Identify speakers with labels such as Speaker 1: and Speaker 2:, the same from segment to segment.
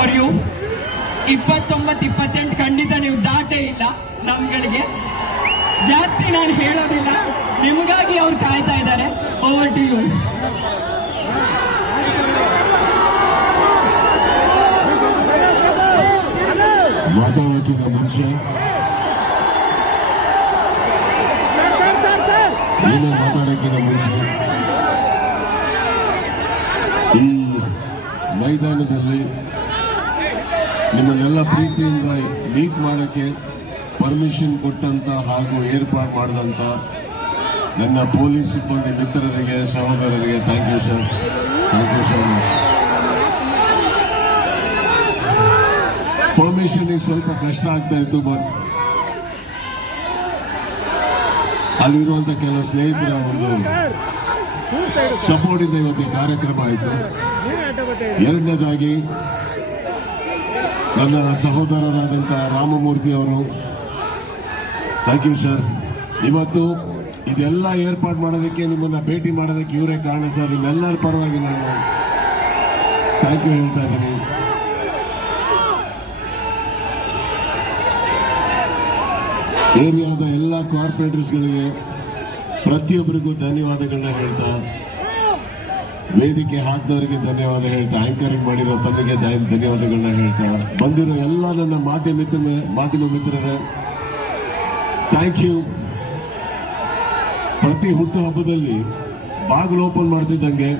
Speaker 1: For you ಇಪ್ಪತ್ತೊಂಬತ್ತು, ಇಪ್ಪತ್ತೆಂಟು ಖಂಡಿತ ನೀವು ದಾಟೇ ಇಲ್ಲ ನಮ್ಗಳಿಗೆ. ಜಾಸ್ತಿ ನಾನು ಹೇಳೋದಿಲ್ಲ. ನಿಮಗಾಗಿ ಅವ್ರು ಕಾಯ್ತಾ ಇದ್ದಾರೆ. ಓವರ್ ಟು ಯು
Speaker 2: ಮಾತಾಡೋಕ್ಕಿಂತ ಮುಂಚೆ ಏನೇ ಮಾತಾಡೋಕ್ಕಿಂತ ಮುಂಚೆ ಈ ಮೈದಾನದಲ್ಲಿ ನಿಮ್ಮನ್ನೆಲ್ಲ ಪ್ರೀತಿಯಿಂದ ಮೀಟ್ ಮಾಡೋಕ್ಕೆ ಪರ್ಮಿಷನ್ ಕೊಟ್ಟಂತ ಹಾಗೂ ಏರ್ಪಾಡು ಮಾಡಿದಂತ ನನ್ನ ಪೊಲೀಸ್ ಸಿಬ್ಬಂದಿ ಮಿತ್ರರಿಗೆ, ಸಹೋದರರಿಗೆ thank you sir thank you so much permission ಸ್ವಲ್ಪ ಕಷ್ಟ ಆಗ್ತಾ ಇತ್ತು ಬಟ್ ಅಲ್ಲಿರುವಂತ ಕೆಲ ಸ್ನೇಹಿತರ ಒಂದು ಸಪೋರ್ಟ್ ಇಂದ ಇವತ್ತು ಕಾರ್ಯಕ್ರಮ ಆಯಿತು. ಎರಡನೇದಾಗಿ ನನ್ನ ಸಹೋದರರಾದಂಥ ರಾಮಮೂರ್ತಿ ಅವರು ಥ್ಯಾಂಕ್ ಯು ಸರ್ ಇವತ್ತು ಇದೆಲ್ಲ ಏರ್ಪಾಡು ಮಾಡೋದಕ್ಕೆ ನಿಮ್ಮನ್ನು ಭೇಟಿ ಮಾಡೋದಕ್ಕೆ ಇವರೇ ಕಾರಣ ಸರ್ ನಿಮ್ಮೆಲ್ಲರ ಪರವಾಗಿ ನಾನು ಥ್ಯಾಂಕ್ ಯು ಹೇಳ್ತಾ ಇದ್ದೀನಿ. ಏರಿಯಾದ ಎಲ್ಲ ಕಾರ್ಪೊರೇಟರ್ಸ್ಗಳಿಗೆ ಪ್ರತಿಯೊಬ್ಬರಿಗೂ ಧನ್ಯವಾದಗಳನ್ನ ಹೇಳ್ತಾ ವೇದಿಕೆ ಹಾಕಿದವರಿಗೆ ಧನ್ಯವಾದ ಹೇಳ್ತಾ ಆಂಕರಿಂಗ್ ಮಾಡಿರೋ ತಮಗೆ ಧನ್ಯವಾದಗಳನ್ನ ಹೇಳ್ತಾ, ಬಂದಿರೋ ಎಲ್ಲ ನನ್ನ ಮಾಧ್ಯಮ ಮಿತ್ರ ಮಾಧ್ಯಮ ಮಿತ್ರರೇ ಥ್ಯಾಂಕ್ ಯು ಪ್ರತಿ ಹುಟ್ಟು ಹಬ್ಬದಲ್ಲಿ ಬಾಗಿಲು ಓಪನ್ ಮಾಡ್ತಿದ್ದಂಗೆ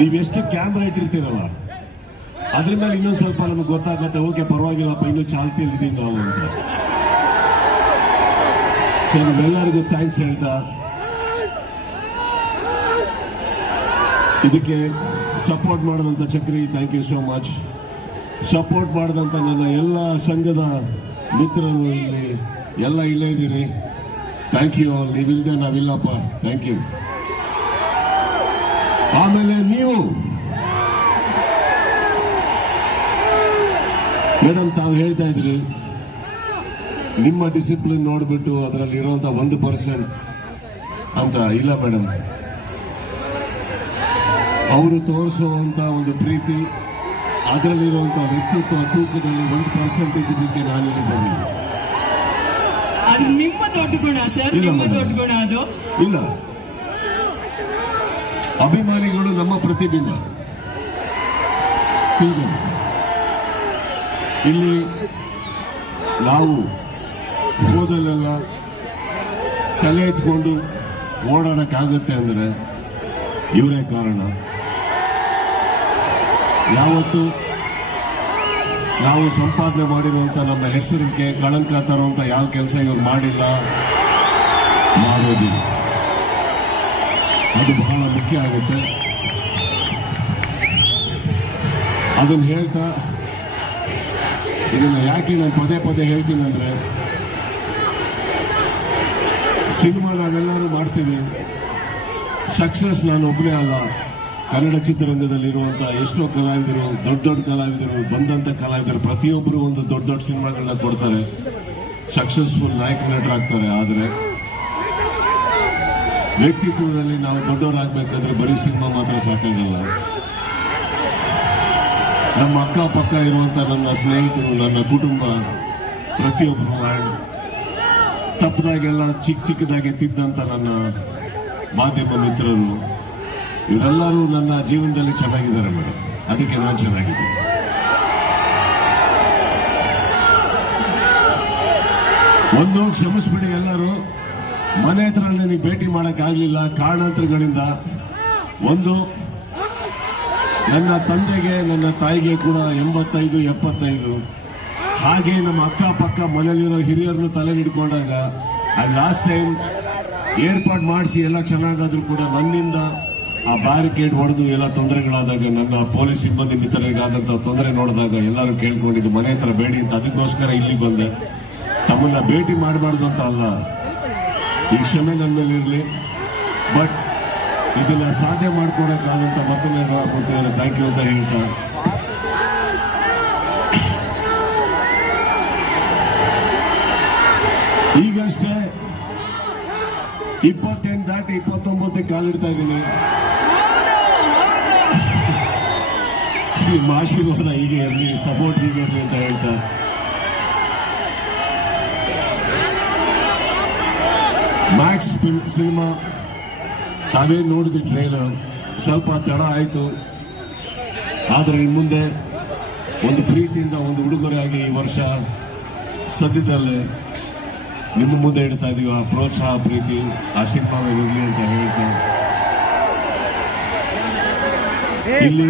Speaker 2: ನೀವೆಷ್ಟು ಕ್ಯಾಮ್ರಾ ಇಟ್ಟಿರ್ತೀರಲ್ಲ, ಅದ್ರ ಮೇಲೆ ಇನ್ನೊಂದು ಸ್ವಲ್ಪ ನಮಗೆ ಗೊತ್ತಾಗತ್ತೆ, ಓಕೆ, ಪರವಾಗಿಲ್ಲಪ್ಪ, ಇನ್ನೂ ಚಾಲ್ತಿಯಲ್ಲಿ ಇದೀವಿ ನಾವು ಅಂತ. ಸೊ ನಿಮ್ಮೆಲ್ಲರಿಗೂ ಥ್ಯಾಂಕ್ಸ್ ಹೇಳ್ತಾ ಇದಕ್ಕೆ ಸಪೋರ್ಟ್ ಮಾಡಿದಂಥ Chakri thank you so much support ಮಾಡಿದಂಥ ನನ್ನ ಎಲ್ಲ ಸಂಘದ ಮಿತ್ರರು ಇಲ್ಲಿ, ಎಲ್ಲ ಇಲ್ಲೇ ಇದ್ದೀರಿ. ಥ್ಯಾಂಕ್ ಯು ಆಲ್ ನೀವಿಲ್ಲದೆ ನಾವಿಲ್ಲಪ್ಪ. ಥ್ಯಾಂಕ್ ಯು ಆಮೇಲೆ ನೀವು. ಮೇಡಮ್, ತಾವು ಹೇಳ್ತಾ ಇದ್ರಿ, ನಿಮ್ಮ ಡಿಸಿಪ್ಲಿನ್ ನೋಡಿಬಿಟ್ಟು ಅದರಲ್ಲಿ ಇರುವಂತ ಒಂದು ಪರ್ಸೆಂಟ್ ಅಂತ. ಇಲ್ಲ ಮೇಡಮ್. ಅವರು ತೋರಿಸುವಂತ ಒಂದು ಪ್ರೀತಿ ಅದರಲ್ಲಿರುವಂತ ವ್ಯಕ್ತಿತ್ವ ತೂಕದಲ್ಲಿ ಒಂದು ಪರ್ಸೆಂಟ್ ಇದ್ದಿದ್ದಕ್ಕೆ ನಾನು ಬಂದಿದ್ದೆ
Speaker 1: ಅದು ನಿಮ್ಮ ದೊಡ್ಡ ಗುಣ ಸರ್ ನಿಮ್ಮ. ದೊಡ್ಡ ಗುಣ ಅದು.
Speaker 2: ಇಲ್ಲ. ಅಭಿಮಾನಿಗಳು ನಮ್ಮ ಪ್ರತಿಬಿಂಬ. ಇಲ್ಲಿ ನಾವು ಹೋದಲ್ಲೆಲ್ಲ ತಲೆ ಎತ್ಕೊಂಡು ಓಡಾಡಕ್ಕಾಗತ್ತೆ ಅಂದ್ರೆ ಇವರೇ ಕಾರಣ. ಯಾವತ್ತು ನಾವು ಸಂಪಾದನೆ ಮಾಡಿರುವಂಥ ನಮ್ಮ ಹೆಸರಿಗೆ ಕಳಂಕ ತರುವಂತ ಯಾವ ಕೆಲಸ ಇವರು ಮಾಡಿಲ್ಲ, ಮಾಡೋದಿಲ್ಲ. ಅದು ಬಹಳ ಮುಖ್ಯ ಆಗುತ್ತೆ. ಅದನ್ನು ಹೇಳ್ತಾ, ಇದನ್ನು ಯಾಕೆ ನಾನು ಪದೇ ಪದೇ ಹೇಳ್ತೀನಿ ಅಂದರೆ ಸಿನಿಮಾ ನಾವೆಲ್ಲರೂ ಮಾಡ್ತೀವಿ. ಸಕ್ಸಸ್ ನಾನು ಒಬ್ಬನೇ ಅಲ್ಲ. ಕನ್ನಡ ಚಿತ್ರರಂಗದಲ್ಲಿರುವಂಥ ಎಷ್ಟೋ ಕಲಾವಿದರು, ದೊಡ್ಡ ದೊಡ್ಡ ಕಲಾವಿದರು ಬಂದಂಥ ಕಲಾವಿದರು, ಪ್ರತಿಯೊಬ್ಬರು ಒಂದು ದೊಡ್ಡ ದೊಡ್ಡ ಸಿನಿಮಾಗಳನ್ನ ಕೊಡ್ತಾರೆ. ಸಕ್ಸಸ್ಫುಲ್ ನಾಯಕ ನಟರಾಗ್ತಾರೆ ಆದರೆ ವ್ಯಕ್ತಿತ್ವದಲ್ಲಿ ನಾವು ದೊಡ್ಡವರಾಗಬೇಕಾದ್ರೆ ಬರೀ ಸಿನಿಮಾ ಮಾತ್ರ ಸಾಕಾಗಲ್ಲ. ನಮ್ಮ ಅಕ್ಕಪಕ್ಕ ಇರುವಂತ ನನ್ನ ಸ್ನೇಹಿತರು, ನನ್ನ ಕುಟುಂಬ ಪ್ರತಿಯೊಬ್ಬರು ತಪ್ಪದಾಗೆಲ್ಲ ಚಿಕ್ಕ ಚಿಕ್ಕದಾಗಿ ತಿದ್ದಂತ ನನ್ನ ಮಾಧ್ಯಮ ಮಿತ್ರರು. ಇವರೆಲ್ಲರೂ ನನ್ನ ಜೀವನದಲ್ಲಿ ಚೆನ್ನಾಗಿದ್ದಾರೆ ಮೇಡಮ್ ಅದಕ್ಕೆ ನಾನು ಚೆನ್ನಾಗಿದ್ದೀನಿ. ಒಂದು, ಕ್ಷಮಿಸ್ಬಿಡಿ ಎಲ್ಲರೂ. ಮನೆ ಹತ್ರ ನನಗೆ ಭೇಟಿ ಮಾಡೋಕ್ಕಾಗಲಿಲ್ಲ ಕಾರಣಾಂತರಗಳಿಂದ. ಒಂದು, ನನ್ನ ತಂದೆಗೆ, ನನ್ನ ತಾಯಿಗೆ ಕೂಡ ಎಂಬತ್ತೈದು, ಎಪ್ಪತ್ತೈದು. ಹಾಗೆ ನಮ್ಮ ಅಕ್ಕಪಕ್ಕ ಮನೇಲಿರೋ ಹಿರಿಯರನ್ನು ತಲೆ ಹಿಡ್ಕೊಂಡಾಗ ಲಾಸ್ಟ್ ಟೈಮ್ ಏರ್ಪಾಡು ಮಾಡಿಸಿ ಎಲ್ಲ ಚೆನ್ನಾಗಾದರೂ ಕೂಡ ನನ್ನಿಂದ ಆ ಬ್ಯಾರಿಕೇಡ್ ಹೊಡೆದು ಎಲ್ಲ ತೊಂದರೆಗಳಾದಾಗ ನನ್ನ ಪೊಲೀಸ್ ಸಿಬ್ಬಂದಿ ಮಿತ್ರರಿಗಾದಂಥ ತೊಂದರೆ ನೋಡಿದಾಗ ಎಲ್ಲರೂ ಕೇಳ್ಕೊಂಡಿದ್ದು, ಮನೆ ಹತ್ರ ಬೇಡಿ ಅಂತ. ಅದಕ್ಕೋಸ್ಕರ ಇಲ್ಲಿ ಬಂದೆ. ತಮ್ಮನ್ನ ಭೇಟಿ ಮಾಡಬಾರ್ದು ಅಂತ ಅಲ್ಲ. ಈ ಕ್ಷಮೆ ನನ್ನ ಮೇಲೆ ಇರಲಿ. ಬಟ್ ಇದನ್ನ ಸಾಧ್ಯ ಮಾಡ್ಕೊಡಕ್ಕಾದಂತ ಮತ್ತೊಮ್ಮೆ ಕೊಡ್ತೇವೆ ಥ್ಯಾಂಕ್ ಯು ಅಂತ ಹೇಳ್ತಾ. ಈಗಷ್ಟೇ ಇಪ್ಪತ್ತೆಂಟು ದಾಟಿ ಇಪ್ಪತ್ತೊಂಬತ್ತಕ್ಕೆ ಕಾಲಿಡ್ತಾ ಇದ್ದೀನಿ. ನಿಮ್ಮ ಆಶೀರ್ವಾದ ಹೀಗೆ ಇರಲಿ ಸಪೋರ್ಟ್ ಹೀಗೆ ಇರಲಿ ಅಂತ ಹೇಳ್ತಾ. ಮ್ಯಾಕ್ಸ್ ಸಿನಿಮಾ ತಾವೇ ನೋಡಿದ್ವಿ ಟ್ರೈಲರ್ ಸ್ವಲ್ಪ ತಡ ಆಯಿತು. ಆದರೆ ಇನ್ನು ಮುಂದೆ ಒಂದು ಪ್ರೀತಿಯಿಂದ ಒಂದು ಉಡುಗೊರೆಯಾಗಿ ಈ ವರ್ಷ ಸದ್ಯದಲ್ಲೇ ನಿಮ್ಮ ಮುಂದೆ ಇಡ್ತಾ ಇದ್ದೀವಿ ಆ ಪ್ರೋತ್ಸಾಹ, ಪ್ರೀತಿ, ಆ ಸಿನಿಮಾ ಇರಲಿ ಅಂತ ಹೇಳ್ತಾ. ಇಲ್ಲಿ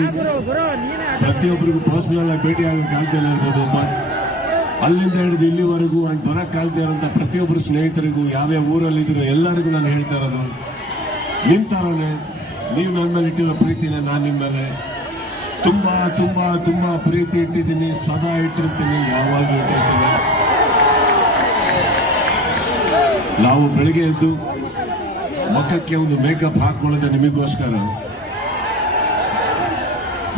Speaker 2: ಪ್ರತಿಯೊಬ್ಬರಿಗೂ ಪರ್ಸನಲ್ ಆಗಿ ಭೇಟಿ ಆಗಕ್ಕೆ ಆಗದೆ ಇರ್ಬೋದು ಬಟ್ ಅಲ್ಲಿಂದ ಹಿಡಿದು ಇಲ್ಲಿವರೆಗೂ ಅಂಡ್ ಬರಕ್ಕಾಗದೆ ಇರೋಂಥ ಪ್ರತಿಯೊಬ್ಬರು ಸ್ನೇಹಿತರಿಗೂ ಯಾವ್ಯಾವ ಊರಲ್ಲಿದ್ದರೂ ಎಲ್ಲರಿಗೂ ನಾನು ಹೇಳ್ತಾ ಇರೋದು ನಿಮ್ಮ ಥರನೇ ನೀವು ನನ್ನ ಮೇಲೆ ಇಟ್ಟಿರೋ ಪ್ರೀತಿನ ನಾನು ನಿಮ್ಮ ಮೇಲೆ ತುಂಬಾ ತುಂಬಾ ತುಂಬಾ ಪ್ರೀತಿ ಇಟ್ಟಿದ್ದೀನಿ ಸದಾ ಇಟ್ಟಿರ್ತೀನಿ ಯಾವಾಗಲೂ ಇಟ್ಟಿರ್ತೀನಿ. ನಾವು ಬೆಳಿಗ್ಗೆ ಎದ್ದು ಮುಖಕ್ಕೆ ಒಂದು ಮೇಕಪ್ ಹಾಕೊಳ್ಳೋದೆ ನಿಮಗೋಸ್ಕರ.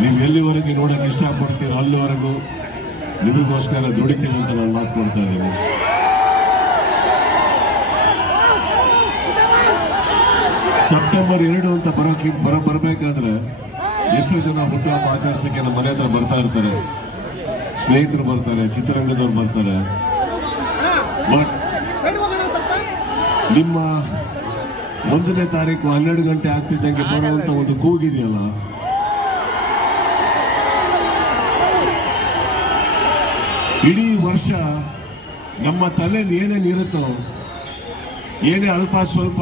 Speaker 2: ನೀವು ಎಲ್ಲಿವರೆಗೆ ನೋಡೋಕ್ಕೆ ಇಷ್ಟಪಡ್ತೀರೋ ಅಲ್ಲಿವರೆಗೂ ನಿಮಗೋಸ್ಕರ ದುಡಿತೀನಿ ಅಂತ ನಾನು ಮಾತು ಕೊಡ್ತಾ ಇದ್ದೀನಿ. ಸೆಪ್ಟೆಂಬರ್ ಎರಡು ಅಂತ ಬರೋಕೆ ಬರ ಬರಬೇಕಾದ್ರೆ ಎಷ್ಟು ಜನ ಹುಟ್ಟುಹಬ್ಬ ಆಚರಿಸಕ್ಕೆ ನಮ್ಮ ಮನೆ ಹತ್ರ ಬರ್ತಾ ಇರ್ತಾರೆ. ಸ್ನೇಹಿತರು ಬರ್ತಾರೆ, ಚಿತ್ರರಂಗದವ್ರು ಬರ್ತಾರೆ. ಬಟ್ ನಿಮ್ಮ ಒಂದನೇ ತಾರೀಕು ಹನ್ನೆರಡು ಗಂಟೆ ಆಗ್ತಿದ್ದಂಗೆ ಬರುವಂತ ಒಂದು ಕೂಗಿದೆಯಲ್ಲ ಇಡೀ ವರ್ಷ ನಮ್ಮ ತಲೆಯಲ್ಲಿ ಏನೇನು ಇರುತ್ತೋ, ಏನೇ ಅಲ್ಪ ಸ್ವಲ್ಪ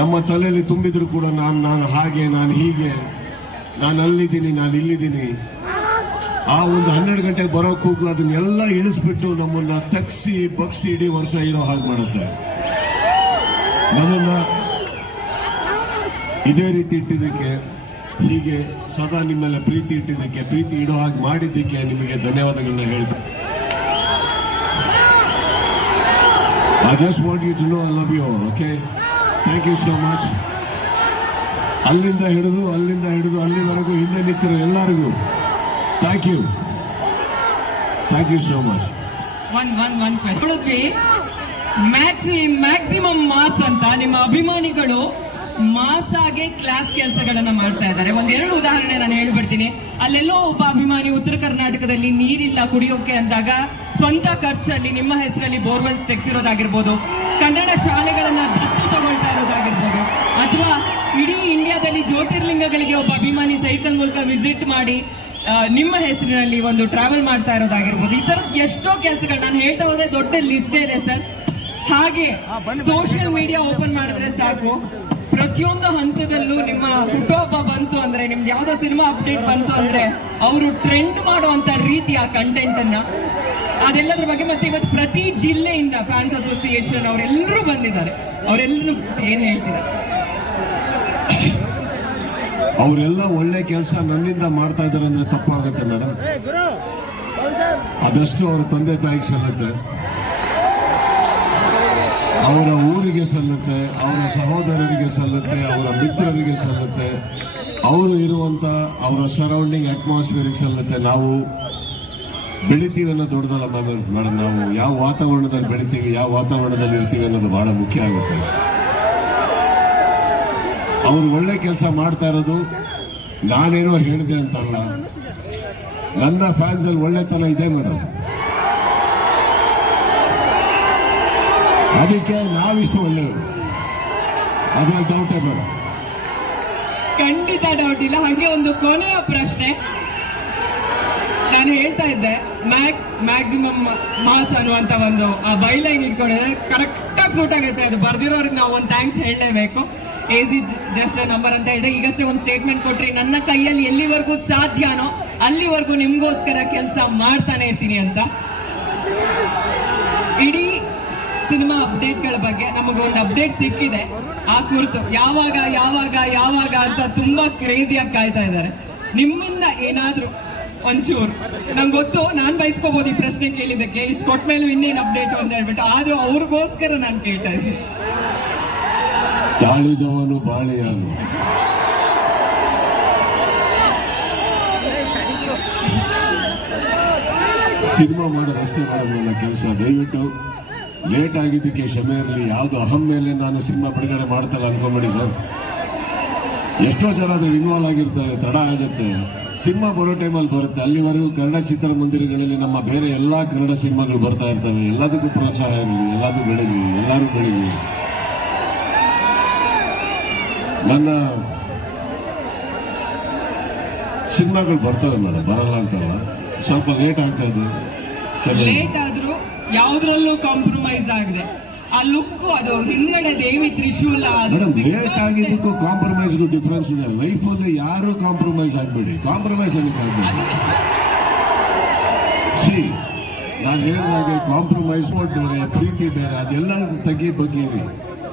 Speaker 2: ನಮ್ಮ ತಲೆಯಲ್ಲಿ ತುಂಬಿದ್ರು ಕೂಡ ನಾನು ನಾನು ಹಾಗೆ, ನಾನು ಹೀಗೆ, ನಾನು ಅಲ್ಲಿದ್ದೀನಿ, ನಾನು ಇಲ್ಲಿದ್ದೀನಿ. ಆ ಒಂದು ಹನ್ನೆರಡು ಗಂಟೆಗೆ ಬರೋ ಕೂಗು ಅದನ್ನೆಲ್ಲ ಇಳಿಸ್ಬಿಟ್ಟು ನಮ್ಮನ್ನ ತಗ್ಸಿ, ಬಗ್ಸಿ ಇಡೀ ವರ್ಷ ಇರೋ ಹಾಗೆ ಮಾಡುತ್ತೆ. ನನ್ನನ್ನು ಇದೇ ರೀತಿ ಇಟ್ಟಿದ್ದಕ್ಕೆ ಹೀಗೆ ಸದಾ ನಿಮ್ಮೆಲ್ಲ ಪ್ರೀತಿ ಇಟ್ಟಿದ್ದಕ್ಕೆ, ಪ್ರೀತಿ ಇಡೋ ಹಾಗೆ ಮಾಡಿದ್ದಕ್ಕೆ ನಿಮಗೆ ಧನ್ಯವಾದಗಳನ್ನ ಹೇಳ್ತೀನಿ I just want you to know I love you all okay thank you so much ಅಲ್ಲಿಂದ ಹಿಡಿದು ಅಲ್ಲಿಂದ ಹಿಡಿದು, ಅಲ್ಲಿವರೆಗೂ ಹಿಂದೆ ನಿಂತಿರೋ ಎಲ್ಲರಿಗೂ thank you thank you so much
Speaker 1: one one one maxi maximum mass ಅಂತ ನಿಮ್ಮ ಅಭಿಮಾನಿಗಳು ಮಾಸ್ ಆಗಿ ಕ್ಲಾಸ್ ಕೆಲಸಗಳನ್ನ ಮಾಡ್ತಾ ಇದ್ದಾರೆ. ಒಂದೆರಡು ಉದಾಹರಣೆ ನಾನು ಹೇಳ್ಬಿಡ್ತೀನಿ. ಅಲ್ಲೆಲ್ಲೋ ಒಬ್ಬ ಅಭಿಮಾನಿ ಉತ್ತರ ಕರ್ನಾಟಕದಲ್ಲಿ ನೀರಿಲ್ಲ ಕುಡಿಯೋಕೆ ಅಂದಾಗ ಸ್ವಂತ ಖರ್ಚಲ್ಲಿ ನಿಮ್ಮ ಹೆಸರಲ್ಲಿ ಬೋರ್ವೆಲ್ ತೆಗೆಸಿರೋದಾಗಿರ್ಬೋದು ಕನ್ನಡ ಶಾಲೆಗಳನ್ನ ದತ್ತು ತಗೊಳ್ತಾ ಇರೋದಾಗಿರ್ಬೋದು ಅಥವಾ ಇಡೀ ಇಂಡಿಯಾದಲ್ಲಿ ಜ್ಯೋತಿರ್ಲಿಂಗಗಳಿಗೆ ಒಬ್ಬ ಅಭಿಮಾನಿ ಸೈಕಲ್ ಮೂಲಕ ವಿಸಿಟ್ ಮಾಡಿ ನಿಮ್ಮ ಹೆಸರಿನಲ್ಲಿ ಒಂದು ಟ್ರಾವೆಲ್ ಮಾಡ್ತಾ ಇರೋದಾಗಿರ್ಬೋದು. ಈ ತರದ ಎಷ್ಟೋ ಕೆಲಸಗಳು ನಾನು ಹೇಳ್ತಾ ಹೋದ್ರೆ ದೊಡ್ಡ ಲಿಸ್ಟ್ ಇದೆ ಸರ್. ಹಾಗೆ ಸೋಷಿಯಲ್ ಮೀಡಿಯಾ ಓಪನ್ ಮಾಡಿದ್ರೆ ಸಾಕು. ಪ್ರತಿಯೊಂದು ಹಂತದಲ್ಲೂ ನಿಮ್ಮ ಹುಟ್ಟುಹಬ್ಬ ಬಂತು ಅಂದ್ರೆ ನಿಮ್ದು ಯಾವ್ದೋ ಸಿನಿಮಾ ಅಪ್ಡೇಟ್ ಬಂತು ಅಂದ್ರೆ ಅವರು ಟ್ರೆಂಡ್ ಮಾಡುವಂತ ರೀತಿ ಆ ಕಂಟೆಂಟ್ ಅನ್ನ. ಅದೆಲ್ಲದ್ರ ಬಗ್ಗೆ ಮತ್ತೆ ಇವತ್ತು ಪ್ರತಿ ಜಿಲ್ಲೆಯಿಂದ ಫ್ಯಾನ್ಸ್ ಅಸೋಸಿಯೇಷನ್ ಅವರೆಲ್ಲರೂ ಬಂದಿದ್ದಾರೆ. ಅವರೆಲ್ಲರೂ ಏನ್ ಹೇಳ್ತೀರ?
Speaker 2: ಅವರೆಲ್ಲ ಒಳ್ಳೆ ಕೆಲಸ ನನ್ನಿಂದ ಮಾಡ್ತಾ ಇದ್ದಾರೆ ಅಂದ್ರೆ ತಪ್ಪಾಗುತ್ತೆ ಮೇಡಮ್ ಅದಷ್ಟು ಅವ್ರ ತಂದೆ ತಾಯಿಗೆ ಸಲ್ಲುತ್ತೆ. ಅವರ ಊರಿಗೆ ಸಲ್ಲುತ್ತೆ, ಅವರ ಸಹೋದರರಿಗೆ ಸಲ್ಲುತ್ತೆ, ಅವರ ಮಿತ್ರರಿಗೆ ಸಲ್ಲುತ್ತೆ. ಅವರು ಇರುವಂತ ಅವರ ಸರೌಂಡಿಂಗ್ ಅಟ್ಮಾಸ್ಫಿಯರಿಗೆ ಸಲ್ಲುತ್ತೆ. ನಾವು ಬೆಳಿತೀವಿ ಅನ್ನೋದು ದೊಡ್ಡದಲ್ಲ ಮೇಡಮ್ ನಾವು ಯಾವ ವಾತಾವರಣದಲ್ಲಿ ಬೆಳಿತೀವಿ, ಯಾವ ವಾತಾವರಣದಲ್ಲಿ ಇರ್ತೀವಿ ಅನ್ನೋದು ಬಹಳ ಮುಖ್ಯ ಆಗುತ್ತೆ. ಅವರು ಒಳ್ಳೆ ಕೆಲಸ ಮಾಡ್ತಾ ಇರೋದು, ನಾನೇನೋ ಹೇಳಿದೆ ಅಂತಲ್ಲ ನನ್ನ ಫ್ಯಾನ್ಸಲ್ಲಿ ಒಳ್ಳೆತನ ಇದೆ ಮೇಡಮ್ ಅದಕ್ಕೆ ನಾವಿಷ್ಟು ಒಳ್ಳೆಯವರು. ಅದ್ರಲ್ಲಿ ಡೌಟ್ ಬೇಡ.
Speaker 1: ಖಂಡಿತ ಡೌಟ್ ಇಲ್ಲ. ಹಾಗೆ ಒಂದು ಕೊನೆಯ ಪ್ರಶ್ನೆ. ನಾನು ಹೇಳ್ತಾ ಇದ್ದೆ ಮ್ಯಾಕ್ಸ್ ಮ್ಯಾಕ್ಸಿಮಮ್ ಮಾಸ್ ಅನ್ನುವಂತ ಒಂದು ಆ ಬೈಲೈನ್ ಇಟ್ಕೊಂಡಿದ್ರೆ ಕರೆಕ್ಟ್ ಆಗಿ ಸೂಟ್ ಆಗುತ್ತೆ. ಅದು ಬರ್ದಿರೋರಿಗೆ ನಾವು ಒಂದು ಥ್ಯಾಂಕ್ಸ್ ಹೇಳಲೇಬೇಕು. ಏಜ್ ಇಸ್ ಜಸ್ಟ್ ನಂಬರ್ ಅಂತ ಹೇಳಿದ್ರೆ ಈಗಷ್ಟೇ ಒಂದು ಸ್ಟೇಟ್ಮೆಂಟ್ ಕೊಟ್ರಿ. ನನ್ನ ಕೈಯಲ್ಲಿ ಎಲ್ಲಿವರೆಗೂ ಸಾಧ್ಯನೋ ಅಲ್ಲಿವರೆಗೂ ನಿಮ್ಗೋಸ್ಕರ ಕೆಲಸ ಮಾಡ್ತಾನೆ ಇರ್ತೀನಿ ಅಂತ. ಇಡೀ ಸಿನಿಮಾ ಅಪ್ಡೇಟ್ಗಳ ಬಗ್ಗೆ ನಮಗೊಂದು ಅಪ್ಡೇಟ್ ಸಿಕ್ಕಿದೆ. ಆ ಕುರಿತು ಯಾವಾಗ ಯಾವಾಗ ಯಾವಾಗ ಅಂತ ತುಂಬಾ ಕ್ರೇಜಿಯಾಗಿ ಕಾಯ್ತಾ ಇದ್ದಾರೆ. ನಿಮ್ಮಿಂದ ಏನಾದ್ರೂ ಒಂಚೂರು. ನಂಗೆ ಗೊತ್ತು, ನಾನ್ ಬಯಸ್ಕೋಬಹುದು ಈ ಪ್ರಶ್ನೆ ಕೇಳಿದ್ದಕ್ಕೆ. ಇಷ್ಟು ಕೊಟ್ಟ ಮೇಲೂ ಇನ್ನೇನು ಅಪ್ಡೇಟ್ ಅಂತ ಹೇಳ್ಬಿಟ್ಟು, ಆದ್ರೂ ಅವ್ರಿಗೋಸ್ಕರ ನಾನು ಕೇಳ್ತಾ ಇದ್ದೀನಿ.
Speaker 2: ತಾಳಿದವನು ಸಿನಿಮಾ ಮಾಡೋದು ಅಷ್ಟೇ ಮಾಡೋದು ಕೆಲಸ. ದಯವಿಟ್ಟು ಲೇಟ್ ಆಗಿದ್ದಕ್ಕೆ ಕ್ಷಮೆ ಇರಲಿ. ಯಾವುದು ಅಹಂ ಮೇಲೆ ನಾನು ಸಿನಿಮಾ ಬಿಡುಗಡೆ ಮಾಡ್ತಲ್ಲ ಅನ್ಕೊಂಬೇಡಿ ಸರ್. ಎಷ್ಟೋ ಜನ ಅದ್ರಲ್ಲಿ ಇನ್ವಾಲ್ವ್ ಆಗಿರ್ತಾರೆ. ತಡ ಆಗುತ್ತೆ. ಸಿನಿಮಾ ಬರೋ ಟೈಮಲ್ಲಿ ಬರುತ್ತೆ. ಅಲ್ಲಿವರೆಗೂ ಕನ್ನಡ ಚಿತ್ರಮಂದಿರಗಳಲ್ಲಿ ನಮ್ಮ ಬೇರೆ ಎಲ್ಲ ಕನ್ನಡ ಸಿನಿಮಾಗಳು ಬರ್ತಾ ಇರ್ತವೆ. ಎಲ್ಲದಕ್ಕೂ ಪ್ರೋತ್ಸಾಹ ಇರಲಿ. ಎಲ್ಲದೂ ಬೆಳೀಲಿ. ಎಲ್ಲರೂ ಬೆಳೀಲಿ. ನನ್ನ ಸಿನಿಮಾಗಳು ಬರ್ತವೆ ಮೇಡಮ್. ಬರಲ್ಲ ಅಂತಲ್ಲ. ಸ್ವಲ್ಪ ಲೇಟ್ ಆಗ್ತಾ ಇದೆ.
Speaker 1: ಯಾವ್ದ್ರಲ್ಲೂ ಕಾಂಪ್ರಮೈಸ್ ಆಗದೆ. ಆ ಲುಕ್ ಅದು ಹಿಂದ್ಗಡೆ ದೇವಿ ತ್ರಿಶೂಲ ಅದು
Speaker 2: ಮೇಡಮ್ ಆಗಿದ್ದಕ್ಕೂ ಕಾಂಪ್ರಮೈಸ್ಗೂ ಡಿಫ್ರೆನ್ಸ್ ಇದೆ. ಲೈಫಲ್ಲಿ ಯಾರು ಕಾಂಪ್ರಮೈಸ್ ಆಗಬೇಡಿ. ಕಾಂಪ್ರಮೈಸ್ ಆಗಬೇಕು ಸಿ ನಾನು ಹೇಳಿದಾಗೆ ಕಾಂಪ್ರಮೈಸ್ ಬೇರೆ ಪ್ರೀತಿ ಬೇರೆ ಅದೆಲ್ಲ ತೆಗಿ ಬಗ್ಗೀರಿ.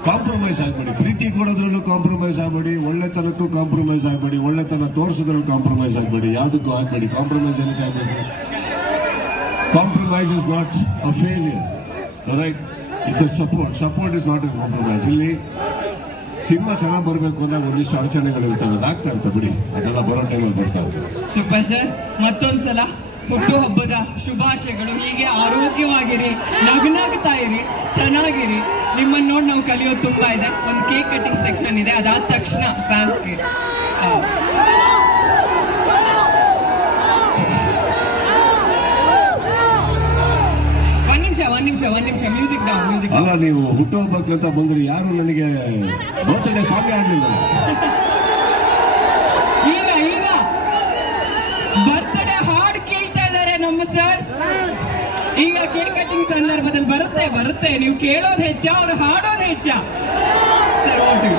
Speaker 2: ಕಾಂಪ್ರಮೈಸ್ ಆಗಬೇಡಿ. ಪ್ರೀತಿ ಕೊಡೋದ್ರಲ್ಲೂ ಕಾಂಪ್ರಮೈಸ್ ಆಗಬೇಡಿ. ಒಳ್ಳೆತನಕ್ಕೂ ಕಾಂಪ್ರಮೈಸ್ ಆಗಬೇಡಿ. ಒಳ್ಳೆತನ ತೋರಿಸೋದ್ರಲ್ಲೂ ಕಾಂಪ್ರಮೈಸ್ ಆಗಬೇಡಿ. ಯಾವುದಕ್ಕೂ ಆಗಬೇಡಿ. ಕಾಂಪ್ರಮೈಸ್ ಏನಕ್ಕೆ ಆಗಬೇಕು? Compromise is not a failure right it's a support support is not a compromise ಇಲ್ಲಿ ಸಿನಿಮಾ ಚೆನ್ನಾಗಿ ಬರಬೇಕು ಅಂದಾಗ ಒಂದಿಷ್ಟು ಅಡಚಣೆಗಳು ಇರ್ತವೆ ಅದಾಗ್ತಾ ಇರ್ತವೆ ಬಿಡಿ. ಅದೆಲ್ಲ ಬರೋ ಟೈಮಲ್ಲಿ ಬರ್ತಾ ಇರ್ತವೆ
Speaker 1: ಸೂಪರ್ ಸರ್. ಮತ್ತೊಂದ್ಸಲ ಹುಟ್ಟು ಹಬ್ಬದ ಶುಭಾಶಯಗಳು ಹೀಗೆ ಆರೋಗ್ಯವಾಗಿರಿ, ನಗ್ನಾಗ್ತಾ ಇರಿ, ಚೆನ್ನಾಗಿರಿ. ನಿಮ್ಮನ್ನ ನೋಡಿ ನಾವು ಕಲಿಯೋದು ತುಂಬಾ ಇದೆ. ಒಂದು ಕೇಕ್ ಕಟಿಂಗ್ ಸೆಕ್ಷನ್ ಇದೆ. ಅದಾದ ತಕ್ಷಣ ಫ್ಯಾನ್ಸ್ಗೆ ನಿಮಿಷ ಒಂದ್ ನಿಮಿಷ ಮ್ಯೂಸಿಕ್ ಡೌನ್ ಮ್ಯೂಸಿಕ್
Speaker 2: ಅಲ್ಲ ನೀವು ಹುಟ್ಟುಹಬ್ಬಕ್ಕೆ ಅಂತ ಬಂದ್ರೆ ಯಾರು ನನಗೆ ಬರ್ತ್ಡೇ ಸಾಂಗ್ ಆಡ್ಲಿಲ್ಲ
Speaker 1: ಈಗ ಈಗ. ಬರ್ತ್ಡೇ ಹಾಡ್ ಕೇಳ್ತಾ ಇದ್ದಾರೆ ನಮ್ಮ ಸರ್ ಈಗ ಕೇಕ್ ಕಟಿಂಗ್ ಸಂದರ್ಭದಲ್ಲಿ ಬರುತ್ತೆ ಬರುತ್ತೆ. ನೀವು ಕೇಳೋದು ಹೆಚ್ಚ ಅವ್ರು ಹಾಡೋದು ಹೆಚ್ಚ. Sir okay